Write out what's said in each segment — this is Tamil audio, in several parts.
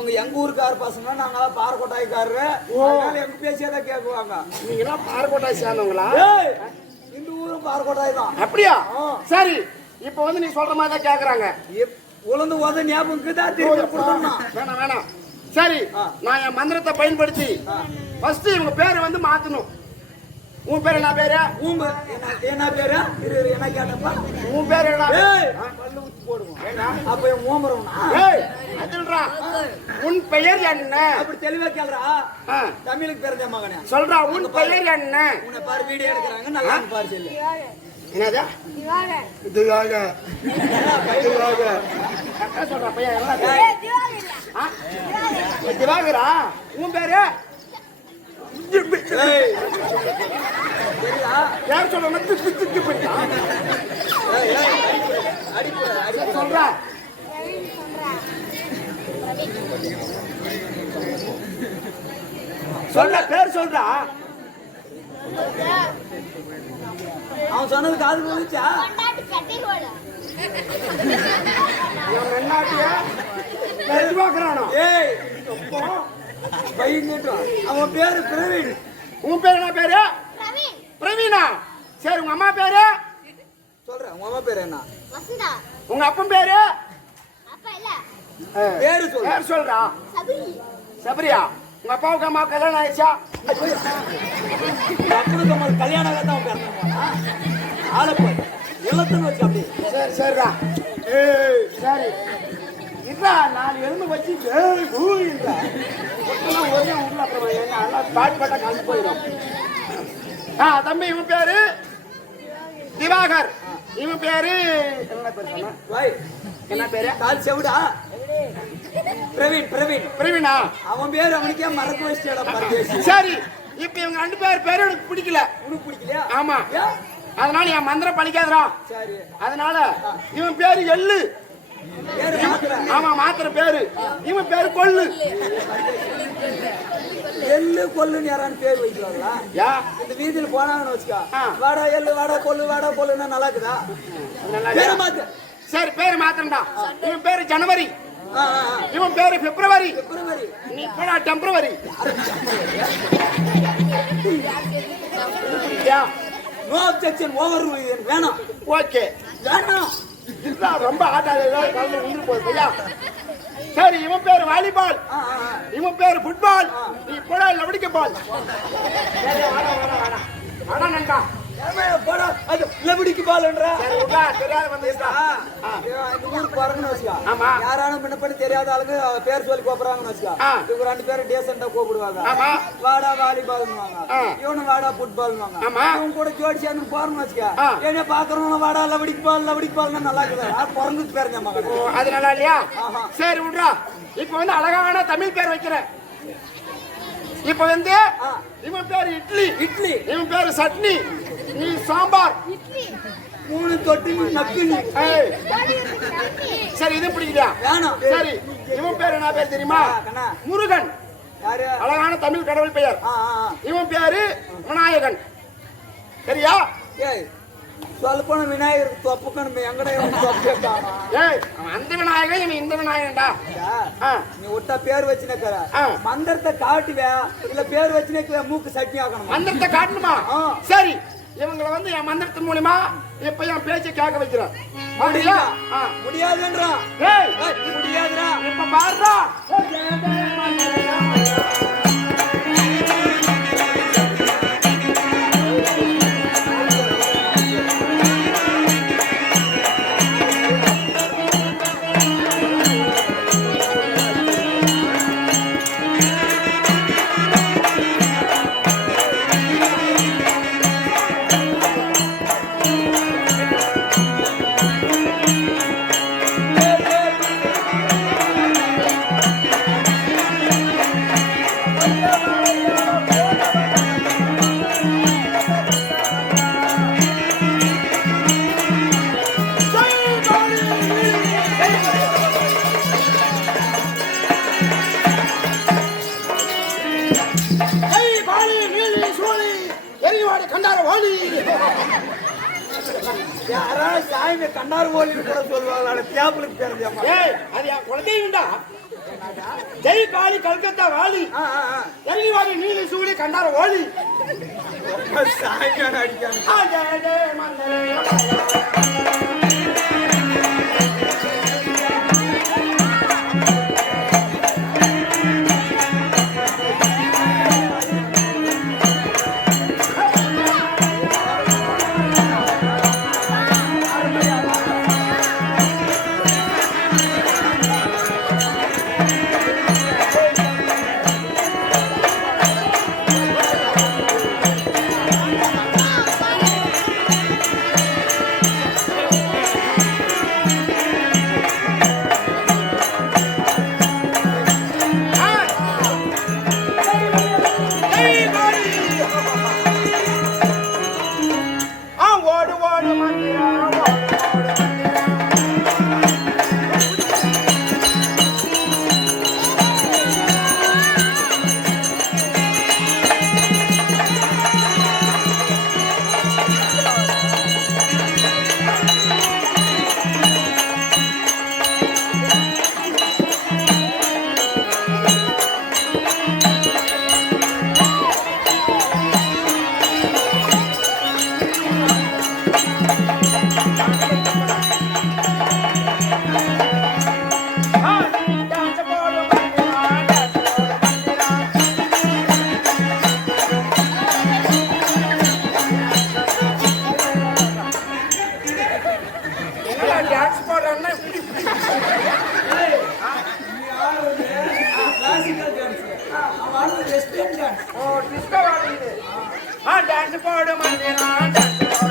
எங்க ஊருக்கார பசங்க நாங்க பாரக்கோட்டாய்க்காரரு, அதனால எங்க பேசியதான் கேக்குவாங்க. நீங்க எல்லாம் பாரக்கோட்டாய் சேர்ந்தவங்களா? இந்த ஊரும் பாரக்கோட்டாய் தான். அப்படியா? சரி, இப்ப வந்து நீ சொல்ற மாதிரி தான் கேக்குறாங்க. உளுந்து ஓத ஞாபகம் தான் வேணாம் வேணாம். சரி, நான் என் மந்திரத்தை பயன்படுத்தி ஃபர்ஸ்ட் இவங்க பேரை வந்து மாத்தணும். உன் பேர் என்ன பேரு? என்ன பேரு? என்ன கேட்டப்பா? உன் பேர் என்ன? பல்லு ஊத்தி போடுவோம். அப்ப ஓமரம் அதுன்றா. உன் பெயர் என்ன? அப்படி தெளிவா கேக்குறா. தமிழுக்கு பிறந்த மகனே சொல்றா. உன் பெயர் என்ன? உன்னை பாரு வீடியோ எடுக்கிறாங்க, நல்லா பாரு சொல்லு. என்னது? சொல்றா பையன் திவாகரா. உன் பேரு? யார் சொல்ற? சொல்றா. சொல்ற பேர் சொல்றா. அவன் சொன்னது காது போச்சா? அவன் பேரு பிரவீன். உன் பேரு என்ன பேரு? பிரவீனா. சரி, உங்க அம்மா பேரு? சொல்றேன். உங்க அம்மா பேரு என்ன? உங்க அப்பன் பேரு? பேரு சொல்றா. சபரியா. உங்க அப்பாவுக்கு அம்மா கல்யாணம் ஆயிடுச்சா? அப்பனுக்கு அம்மா கல்யாணம் தான் பிறந்தாங்க. ஆளப்போ எல்லாத்தையும் வச்சு அப்படி. சரி சரிடா. சரி இதா 4 எலும்பு வச்சு ஒரே உள்ள பாட்பட்ட கலந்து போயிடும். தம்பி, இவன் பேரு திவாகர். இவன் பேரு என்ன பேரு சொன்ன? என்ன பேரு? கால் செவிடா. பிரவீன். பிரவீன் பிரவீனா. அவன் பேரு அவனுக்கே மறக்க வச்சு. சரி, இப்ப இவங்க 2 பேரு எனக்கு பிடிக்கல. உனக்கு பிடிக்கலையா? ஆமா, அதனால என் மந்திரம் பழிக்காதரா. சரி, அதனால இவன் பேரு எள்ளு. ஆமா, மாத்திர பேரு. இவன் பேரு கொள்ளு. எள்ளு கொல்லுன்னு யாரான்னு பேர் வைக்கிறாங்களா? இந்த வீதியில் போனாங்கன்னு வச்சுக்கா, வாடா எள்ளு, வாடா கொல்லு, வாடா கொல்லுன்னா நல்லா இருக்குதா? பேரு மாத்து. சரி, பேரு மாத்திரண்டா. இவன் பேரு ஜனவரி. இவன் பேரு பிப்ரவரி. நீ போடா டெம்பரவரி. நோ அப்ஜெக்ஷன், ஓவர் வேணாம். ஓகே, வேணாம். ரொம்ப ஆட்டா. சரி, இவன் பேரு வாலிபால். இவன் பேரு ஃபுட்பால். நீ போடா லவடிக்க பால். ஆனா நண்டா தெரியாத ஆளுங்க பேர் சொல்லி கூப்பிடுறாங்கன்னு வச்சுக்கா, இவங்க 2 பேரும் டீசெண்டா கூப்பிடுவாங்க. வாடா வாலிபால், இவனு வாடா ஃபுட்பால். இவங்க கூட ஜோடி சேர்ந்து போறோம்னு வச்சுக்கா, என்ன பாக்குறவங்க வாடா லவடிக்கு பால் நல்லா இருக்குது. பிறந்து பேருங்க மகன். அது நல்லா இல்லையா? சரி விடுறா. இப்ப வந்து அழகான தமிழ் பேர் வைக்கிறேன். இப்ப வந்து இவன் பேரு இட்லி. இவன் பேரு சட்னி. நீ சாம்பார். 3 தொட்டி நக்கு. சரி, இது பிடிக்கலையா? வேணாம். சரி, இவன் பேரு என்ன பேர் தெரியுமா? முருகன். அழகான தமிழ் கடவுள் பெயர். இவன் பேரு விநாயகன். சரியா? சொல்ல போன விநாயகருக்கு தொப்புக்கணும். எங்கடா அந்த விநாயகன் இவன் இந்த விநாயகன்டா. நீ விட்டா பேர் வச்சுனக்கற மந்திரத்தை காட்டுவே இல்ல பேர் வச்சுனக்க மூக்கு சட்னி ஆகணும். மந்திரத்தை காட்டணுமா? சரி, இவங்களை வந்து என் மந்திரத்தின் மூலமா இப்ப என் பேச்சை கேட்க வைக்கிறேன். முடியாதுன்றா. முடியாதுடா. இப்ப பாருடா. யாராவது சாமி கண்ணார் ஓலி கூட சொல்லுவாங்க. தேவலுக்கு தெரிஞ்ச அது என் குழந்தைங்கடா. ஜெய் காளி கல்கத்தா வாலி எல்லி வாலி நீலி சூடி கண்டார ஓலி சாயங்காலம் அடிக்காம ஜெய ஜெய மந்தரே டான்ஸ் போடு மந்திரா டான்ஸ் போடு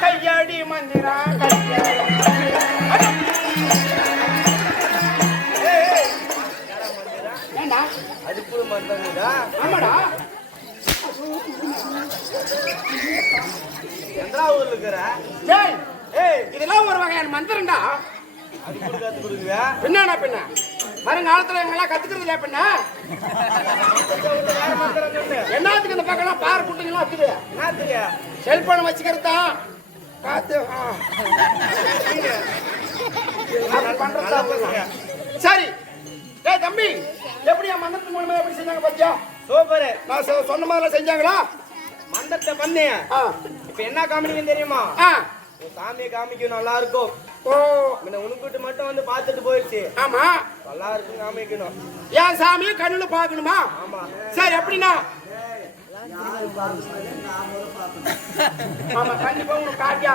கையாடி மந்திரா ஏண்டா அதுக்கு மந்தங்கடா ஆமாடா எந்தா ஊர்ல இருக்கற டேய் ஏய் இதெல்லாம் ஒரு வகையான மந்திரம்டா அதுக்கு கத்து கொடுங்க என்னடா பின்ன வருங்காலத்துல இவங்கெல்லாம் கத்துக்கிறது இல்லையா பின்ன என்னத்துக்கு இந்த பக்கம் பார் குட்டிங்கெல்லாம் இருக்குது என்னத்துக்கு செல்போன் வச்சுக்கிறதா பார்த்து சரி ஏய் தம்பி எப்படியா மந்திரத்து மூலமா எப்படி செஞ்சாங்க பாத்தியா சூப்பர் நான் சொன்ன மாதிரி செஞ்சாங்களா மந்திரத்தை பண்ணி இப்ப என்ன காமிக்கணும் தெரியுமா சாமியை காமிக்கும் நல்லா இருக்கும் ஓ உனக்கிட்ட மட்டும் வந்து பாத்துட்டு போயிடுச்சு ஆமா நல்லா இருக்கும் காமிக்கணும் ஏன் சாமியை கண்ணுல பாக்கணுமா ஆமா சரி எப்படின்னா ஆமா கண்டிப்பா உங்களுக்கு காட்டியா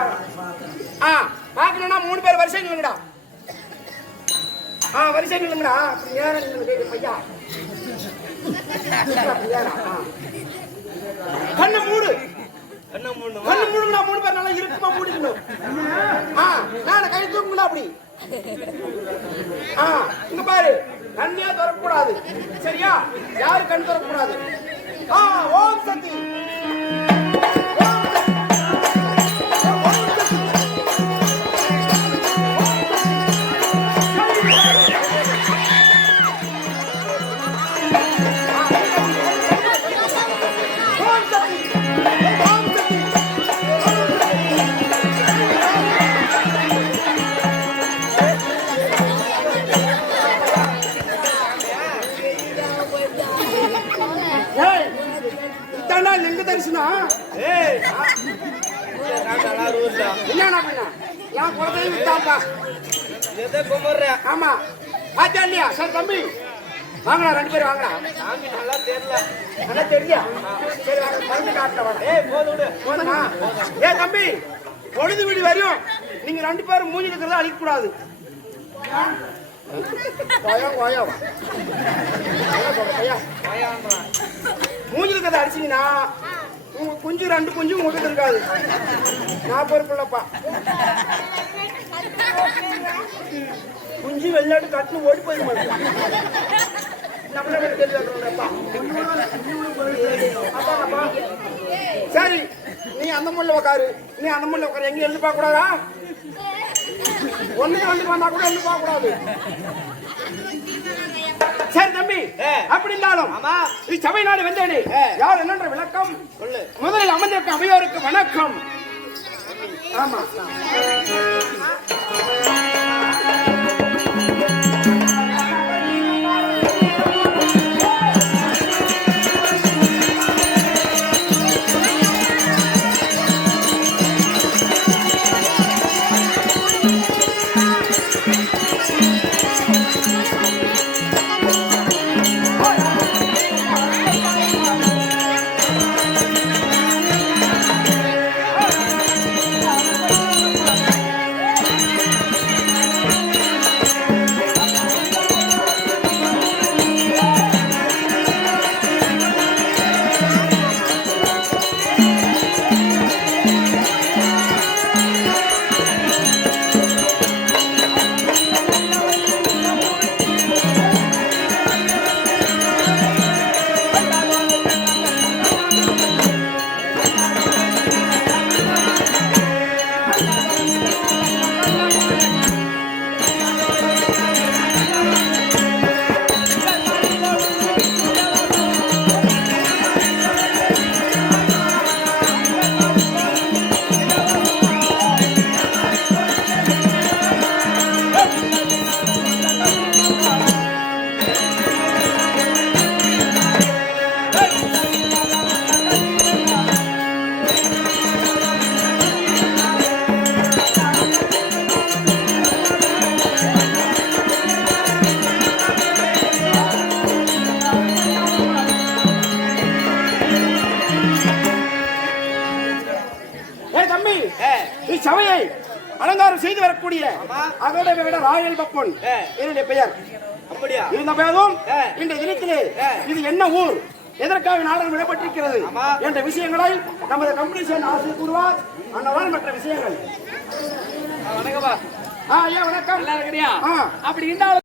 பாக்கணும்னா 3 பேர் வரிசை நில்லுங்கடா வரிசை நில்லுங்கடா நேரம் நில்லுங்க பையா கண்ணு மூடு கண்ணு மூடுமா கண்ணு மூடுங்கடா 3 பேர் நல்லா இருக்குமா மூடிக்கணும் நான் கை தூக்குங்கடா அப்படி இங்க பாரு கண்ணே திறக்கக்கூடாது. சரியா? யாரு கண் திறக்கக்கூடாது. ஓம் சக்தி. லிங்க தரிசனம் என்ன பண்ண என் குழந்தையும் விட்டாப்பா. ஆமா ஆச்சா இல்லையா? சரி தம்பி வாங்கடா, 2 பேரும் வாங்கடா. நல்லா தெரியல. சரி மருந்து காட்டுல ஏ தம்பி, பொழுது வீடு வரையும் நீங்க 2 பேரும் மூஞ்சி இருக்கிறத அழிக்க கூடாது. மூஞ்சி இருக்கிறத அடிச்சீங்கன்னா உங்க குஞ்சு 2 குஞ்சு உங்களுக்கு இருக்காது. நான் பொறுப்புள்ளப்பா. குஞ்சு வெளிநாட்டு கட்டுன்னு ஓடி போயிட மாட்டேன். சரி நீ அந்த முள்ள உட்காரு, நீ அந்த முள்ள உட்காரு. எங்க எழுந்து பார்க்க கூடாதா? ஒன்னே வந்து வந்தா கூட எழுந்து பார்க்க கூடாது. சரி தம்பி, அப்படி இல்லாலும் சபை நாடு வந்தேனே யார் என்னன்ற விளக்கம் சொல்லு. முதலில் அமர்ந்திருக்க அவையோருக்கு வணக்கம். ஆமா சபையை அலங்காரம் செய்து வரக்கூடிய அதோட விட ராயல் பப்பன் என்னுடைய பெயர். அப்படியா? இருந்த போதும் இந்த தினத்திலே இது என்ன ஊர், எதற்காக நாடகம் விடப்பட்டிருக்கிறது என்ற விஷயங்களை நமது கம்பெனி சேர்ந்த ஆசிரியர் கூறுவார். அன்னவால் மற்ற விஷயங்கள். வணக்கம். ஐயா வணக்கம். நல்லா இருக்கிறியா? அப்படி இருந்தாலும்